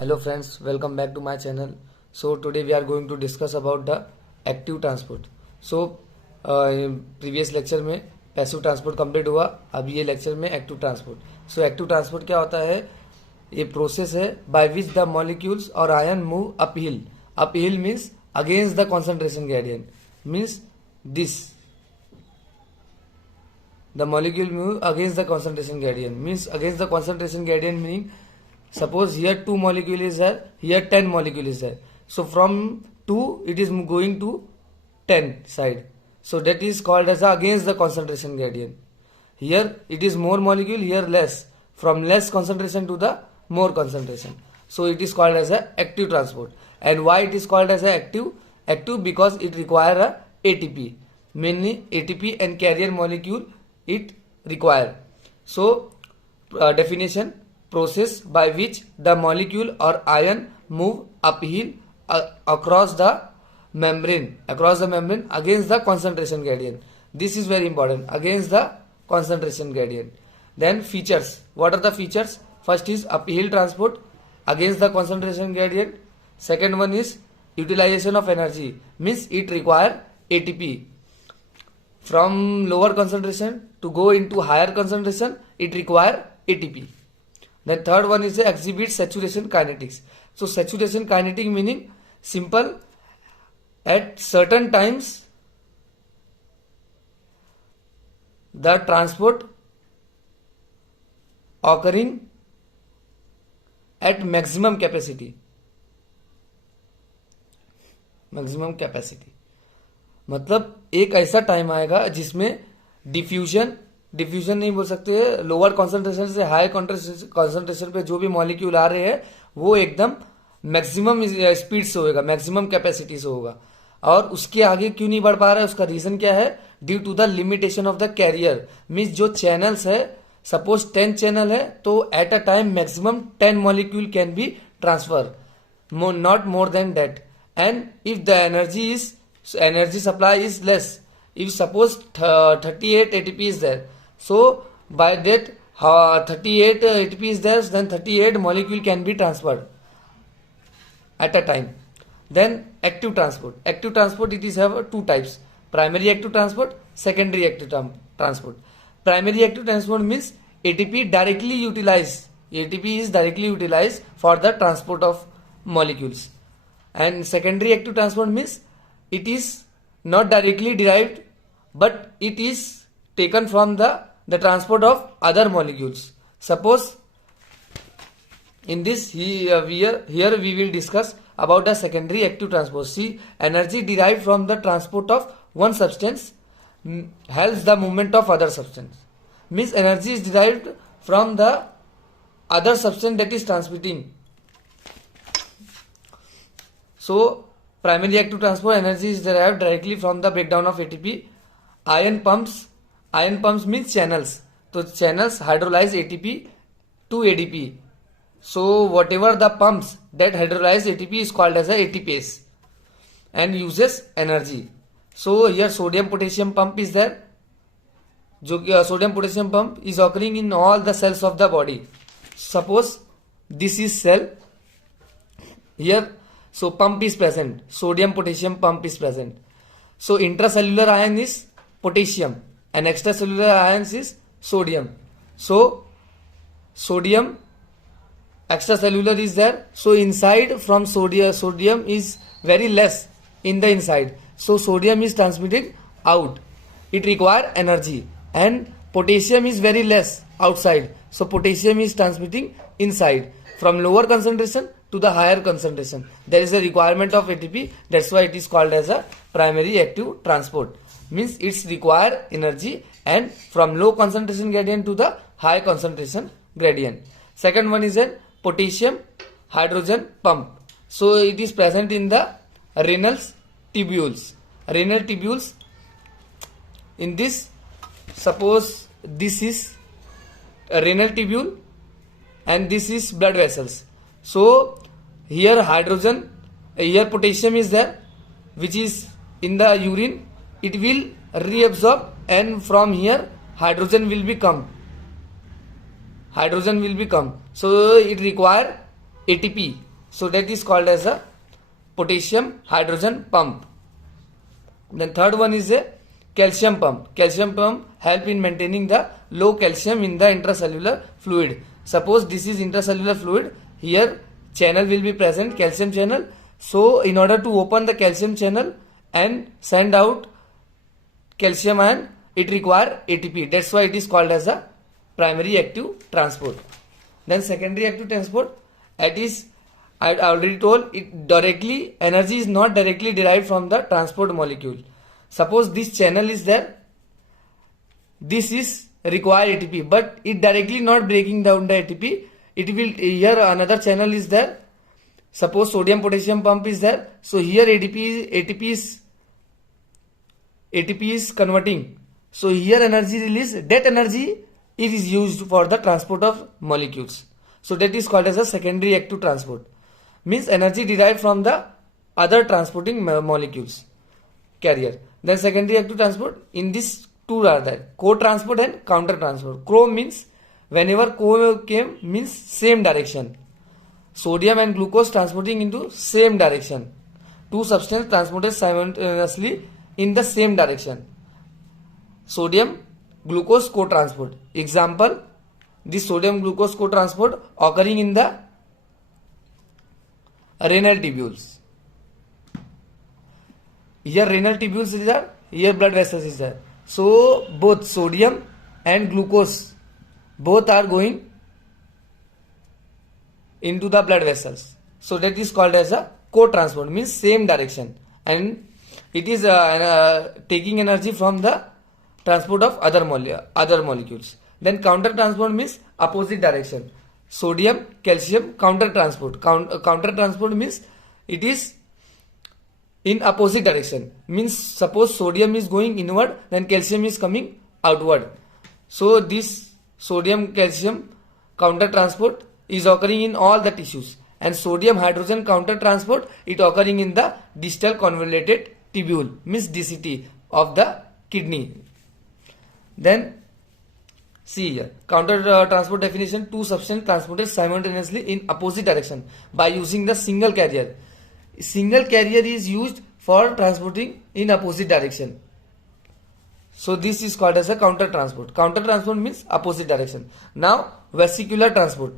Hello friends, welcome back to my channel. So today we are going to discuss about the active transport. So previous lecture में passive transport complete हुआ, अब ये lecture में active transport. So active transport क्या होता है? ये process है बाय विच द मॉलिक्यूल्स और ion move uphill. Uphill means against the concentration gradient, means this. The molecule move against the concentration gradient, means against the concentration gradient, meaning suppose here 2 molecule is there, here 10 molecule is there. So from 2 it is going to 10 side. So that is called as against the concentration gradient. Here it is more molecule, here less. From less concentration to the more concentration. So it is called as a active transport. And why it is called as a active? Active because it require a ATP. Mainly ATP and carrier molecule it require. So definition: process by which the molecule or ion move uphill across the membrane against the concentration gradient. This is very important, against the concentration gradient. Then features. What are the features? First is uphill transport against the concentration gradient. Second one is utilization of energy, means it require ATP. From lower concentration to go into higher concentration, it require ATP. Then third one is exhibit saturation kinetics. So saturation kinetic meaning simple, at certain times the transport occurring at maximum capacity. मतलब एक ऐसा time आएगा जिसमें diffusion नहीं बोल सकते, lower concentration से high concentration पे जो भी मॉलिक्यूल आ रहे हैं वो एकदम मैक्सिमम स्पीड से होगा, मैक्सिमम कैपेसिटी से होगा. और उसके आगे क्यों नहीं बढ़ पा रहा है, उसका रीजन क्या है? Due to the limitation of the carrier. Means जो चैनल्स है, सपोज 10 चैनल है तो at a time maximum 10 molecule can be transfer, not more than that. And if the energy supply is less, if suppose 38 ATP is there, so by that 38 ATP is there, then 38 molecule can be transferred at a time. Then active transport it is have two types: primary active transport, secondary active transport. Primary active transport means ATP is directly utilized for the transport of molecules. And secondary active transport means it is not directly derived, but it is taken from the transport of other molecules. Suppose in this here we will discuss about the secondary active transport. See, energy derived from the transport of one substance helps the movement of other substance. Means energy is derived from the other substance that is transmitting. So primary active transport energy is derived directly from the breakdown of ATP. Ion pumps means channels. So channels hydrolyze ATP to ADP. So whatever the pumps that hydrolyze ATP is called as a ATPase and uses energy. So here sodium potassium pump is there. Sodium potassium pump is occurring in all the cells of the body. Suppose this is cell. Here so pump is present, sodium potassium pump is present. So intracellular ion is potassium and extracellular ions is sodium. So sodium extracellular is there. So inside from sodium is very less in the inside. So sodium is transmitted out. It require energy. And potassium is very less outside. So potassium is transmitting inside. From lower concentration to the higher concentration, there is a requirement of ATP. That's why it is called as a primary active transport. Means it's require energy and from low concentration gradient to the high concentration gradient. Second one is a potassium hydrogen pump. So it is present in the renal tubules. In this, suppose this is a renal tubule and this is blood vessels. So here potassium is there, which is in the urine. It will reabsorb and from here hydrogen will become. So it require ATP. So that is called as a potassium hydrogen pump. Then third one is a calcium pump. Calcium pump help in maintaining the low calcium in the intracellular fluid. Suppose this is intracellular fluid, here channel will be present, calcium channel. So in order to open the calcium channel and send out calcium ion, it require ATP. That's why it is called as a primary active transport. Then secondary active transport, that is, I already told, it directly, energy is not directly derived from the transport molecule. Suppose this channel is there, this is require ATP, but it directly not breaking down the ATP. It will, here another channel is there. Suppose sodium potassium pump is there. So here ATP is converting. So here energy release, that energy it is used for the transport of molecules. So that is called as a secondary active transport. Means energy derived from the other transporting molecules carrier. Then secondary active transport, in this two are there, co-transport and counter-transport. Co means whenever co came means same direction. Sodium and glucose transporting into same direction. Two substances transported simultaneously in the same direction. Sodium glucose co-transport. Example, this sodium glucose co-transport occurring in the renal tubules. Here renal tubules is there, here blood vessels is there. So both sodium and glucose both are going into the blood vessels. So that is called as a co-transport, means same direction, and it is taking energy from the transport of other molecules. Then counter transport means opposite direction. Sodium, calcium, counter transport. Counter transport means it is in opposite direction. Means suppose sodium is going inward, then calcium is coming outward. So this sodium calcium counter transport is occurring in all the tissues, and sodium hydrogen counter transport it occurring in the distal convoluted tubule, means DCT of the kidney. Then see here, counter transport definition: two substances transported simultaneously in opposite direction by using the single carrier. Single carrier is used for transporting in opposite direction. So this is called as a counter transport. Counter transport means opposite direction. Now vesicular transport.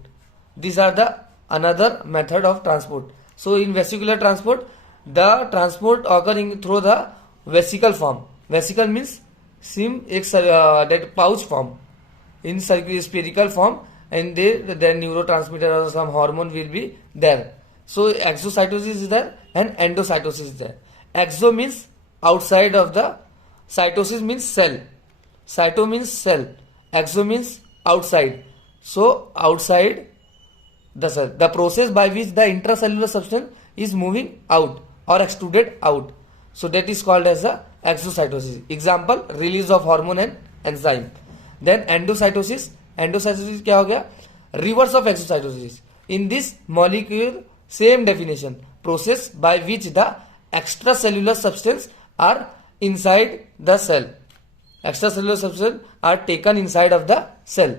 These are the another method of transport. So in vesicular transport, the transport occurring through the vesicle form. Vesicle means that pouch form in spherical form, and there neurotransmitter or some hormone will be there. So exocytosis is there and endocytosis is there. Exo means outside of the, cytosis means cell, cyto means cell, exo means outside. So outside the cell, the process by which the intracellular substance is moving out or extruded out. So that is called as the exocytosis. Example, release of hormone and enzyme. Then endocytosis. Endocytosis क्या हो गया? Reverse of exocytosis. In this molecule, same definition, process by which the extracellular substance are inside the cell. Extracellular substance are taken inside of the cell.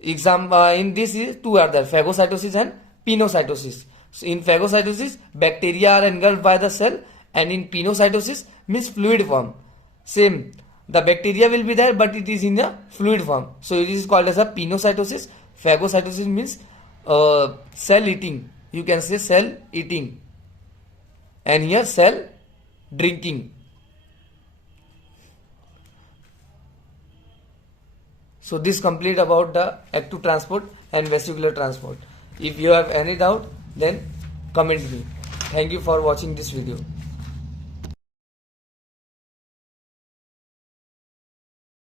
In this is two are there, phagocytosis and pinocytosis. So in phagocytosis, bacteria are engulfed by the cell, and in pinocytosis means fluid form. Same, the bacteria will be there, but it is in a fluid form. So it is called as a pinocytosis. Phagocytosis means cell eating. You can say cell eating, and here cell drinking. So this complete about the active transport and vesicular transport. If you have any doubt, then comment me. Thank you for watching this video.